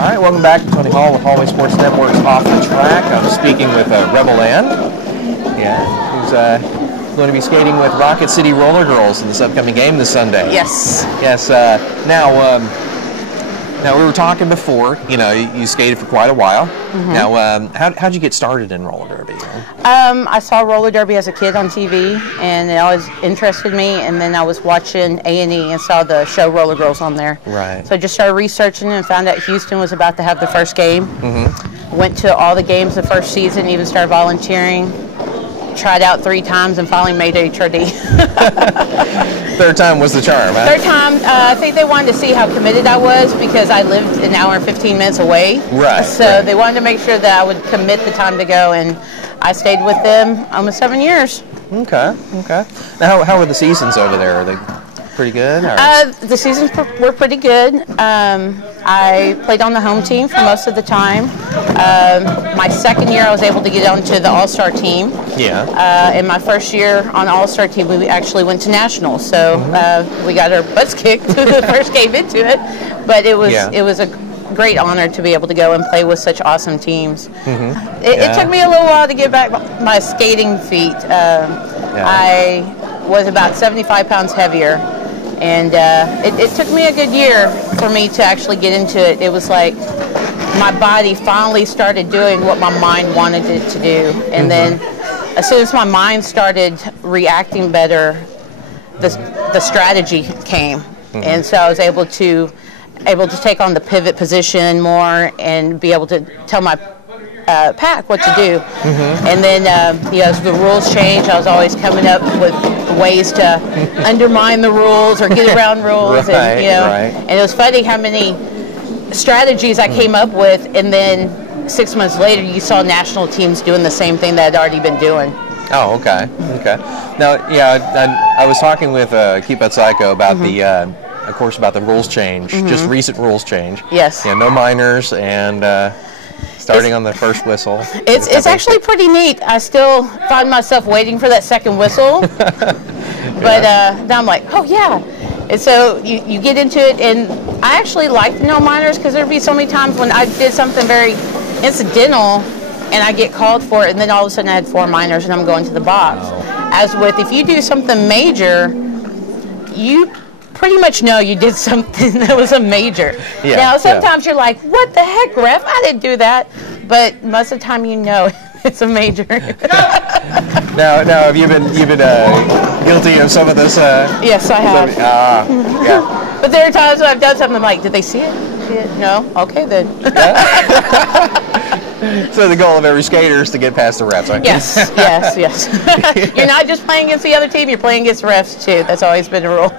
All right, welcome back to Tony Hall with Hallway Sports Network's Off the Track. I'm speaking with Rebel Ann, who's going to be skating with Rocket City Roller Girls in this upcoming game this Sunday. Yes. Yes. Now we were talking before. You know, you skated for quite a while. Mm-hmm. Now, how'd you get started in roller derby? I saw roller derby as a kid on TV, and it always interested me. And then I was watching A&E and saw the show Roller Girls on there. Right. So I just started researching and found out Houston was about to have the first game. Mm-hmm. Went to all the games the first season, even started volunteering. Tried out 3 times and finally made HRD. Third time was the charm, huh? Third time, I think they wanted to see how committed I was because I lived an hour and 15 minutes away. Right. So they wanted to make sure that I would commit the time to go, and I stayed with them almost 7 years. Okay. Now, how were the seasons over there? Are they pretty good? The seasons were pretty good. I played on the home team for most of the time. My second year, I was able to get onto the All-Star team. Yeah. In my first year on All-Star team, we actually went to nationals. So we got our butts kicked the first game into it, but it was a great honor to be able to go and play with such awesome teams. Mm-hmm. It took me a little while to get back my skating feet. I was about 75 pounds heavier. And it took me a good year for me to actually get into it. It was like my body finally started doing what my mind wanted it to do. And then as soon as my mind started reacting better, the strategy came. And so I was able to take on the pivot position more and be able to tell my pack what to do. And then as the rules changed, I was always coming up with ways to undermine the rules or get around rules. Right. And it was funny how many strategies I came up with, and then 6 months later you saw national teams doing the same thing that I'd already been doing. Oh, okay. Now, I was talking with Keep It Psycho about of course, about the rules change, just recent rules change. Yes. Yeah, no minors and starting on the first whistle. It's actually pretty neat. I still find myself waiting for that second whistle. But now I'm like, oh yeah. And so you get into it, and I actually like the no minors because there'd be so many times when I did something very incidental and I get called for it, and then all of a sudden I had 4 minors and I'm going to the box. As with, if you do something major, you pretty much know you did something that was a major. Now, sometimes you're like, what the heck, ref? I didn't do that. But most of the time you know it's a major. Now, have you been guilty of some of this? Yes, I have. But there are times when I've done something, I'm like, did they see it? No? Okay, then. So the goal of every skater is to get past the refs, right? Yes. You're not just playing against the other team, you're playing against refs, too. That's always been a rule.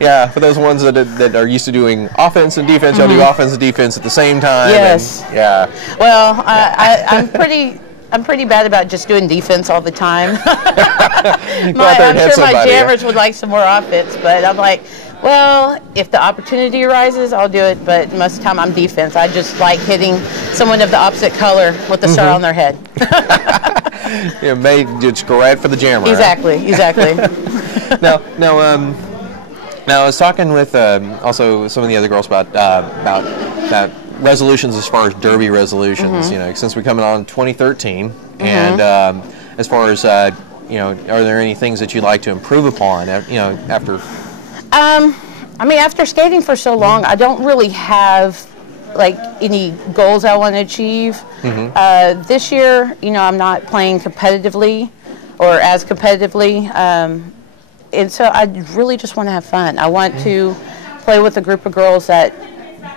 Yeah, for those ones that are used to doing offense and defense, you'll do offense and defense at the same time. Yes. And, well, I'm pretty bad about just doing defense all the time. I'm sure my jammers would like some more offense, but I'm like, well, if the opportunity arises, I'll do it. But most of the time, I'm defense. I just like hitting someone of the opposite color with the star on their head. Just go right for the jammer. Exactly. Now, I was talking with also some of the other girls about resolutions as far as derby resolutions. Since we're coming on 2013, and as far as are there any things that you'd like to improve upon? After. After skating for so long, I don't really have like any goals I want to achieve. This year, I'm not playing competitively or as competitively. And so I really just want to have fun. I want to play with a group of girls that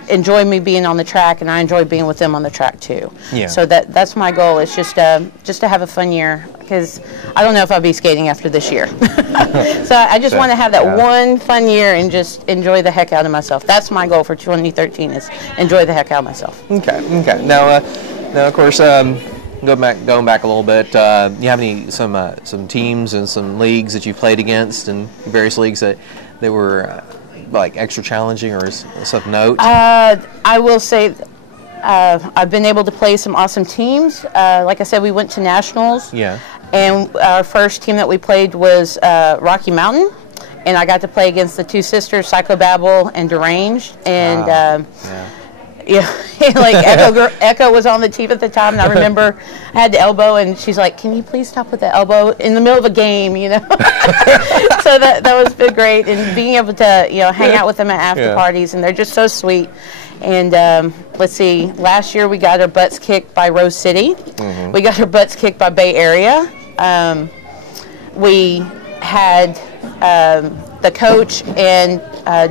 enjoy me being on the track, and I enjoy being with them on the track too. So that's my goal. Is just to have a fun year, because I don't know if I'll be skating after this year. So I just want to have that one fun year and just enjoy the heck out of myself. That's my goal for 2013, is enjoy the heck out of myself. Okay. Now of course. Going back a little bit, you have some teams and some leagues that you've played against, and various leagues that were like extra challenging or of note? I will say I've been able to play some awesome teams. Like I said, we went to nationals. Yeah. And our first team that we played was Rocky Mountain, and I got to play against the two sisters, Psychobabble and Deranged, and. Yeah, like Echo was on the team at the time, and I remember I had the elbow, and she's like, "Can you please stop with the elbow in the middle of a game?" You know. So that was been great, and being able to hang out with them at after parties, and they're just so sweet. And let's see, last year we got our butts kicked by Rose City. Mm-hmm. We got our butts kicked by Bay Area. We had the coach and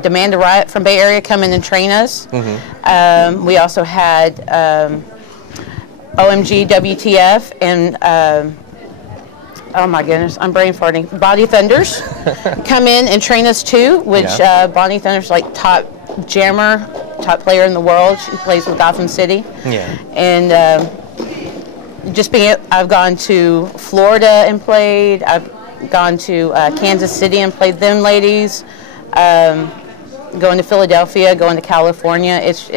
Demand a Riot from Bay Area come in and train us. Mm-hmm. We also had OMG, WTF, and oh my goodness, I'm brain farting. Bonnie Thunders come in and train us too, which Bonnie Thunders like top jammer, top player in the world. She plays with Gotham City. Yeah. And I've gone to Florida and played. I've gone to Kansas City and played them ladies. Going to Philadelphia, going to California. It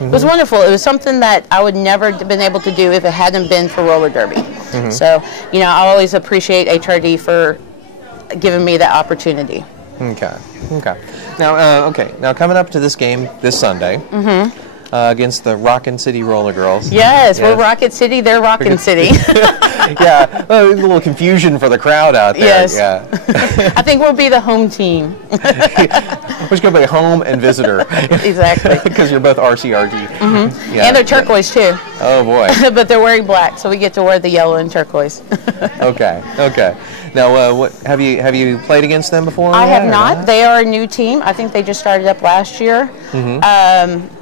was wonderful. It was something that I would never have been able to do if it hadn't been for roller derby. Mm-hmm. So, I always appreciate HRD for giving me that opportunity. Okay. Now, Now, coming up to this game this Sunday. Mm-hmm. Against the Rockin' City Roller Girls. Yes, we're Rocket City, they're Rockin' City. Yeah, a little confusion for the crowd out there. Yes. Yeah. I think we'll be the home team. We're going to be home and visitor. Exactly. Because you're both RCRG. Mm-hmm. Yeah. And they're turquoise too. Oh boy. But they're wearing black, so we get to wear the yellow and turquoise. Okay. Now, what have you played against them before? I have not. They are a new team. I think they just started up last year. Mm-hmm.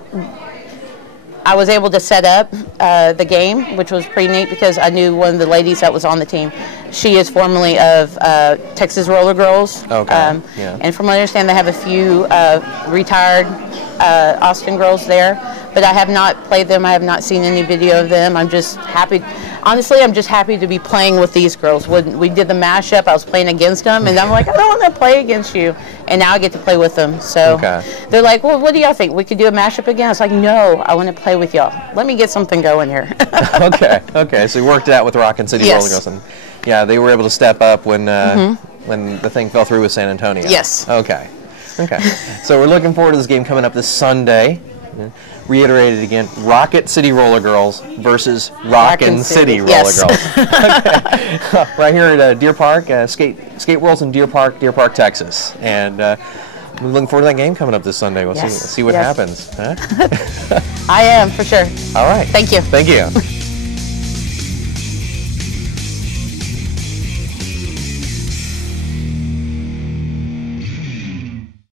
I was able to set up the game, which was pretty neat because I knew one of the ladies that was on the team. She is formerly of Texas Roller Girls. Okay. And from what I understand, they have a few retired Austin girls there. But I have not played them. I have not seen any video of them. I'm just happy. Honestly, I'm just happy to be playing with these girls. When we did the mashup, I was playing against them, and I'm like, I don't want to play against you. And now I get to play with them. So they're like, well, what do y'all think? We could do a mashup again? I was like, no, I want to play with y'all. Let me get something going here. Okay. So you worked it out with Rockin' City Roller Girls. And they were able to step up when the thing fell through with San Antonio. Yes. Okay. So we're looking forward to this game coming up this Sunday. Reiterated again, Rocket City Roller Girls versus Rockin' City Roller Girls. Right here at Deer Park, Skate World's in Deer Park, Texas. And we're looking forward to that game coming up this Sunday. We'll see what happens. Huh? I am, for sure. All right. Thank you. Thank you.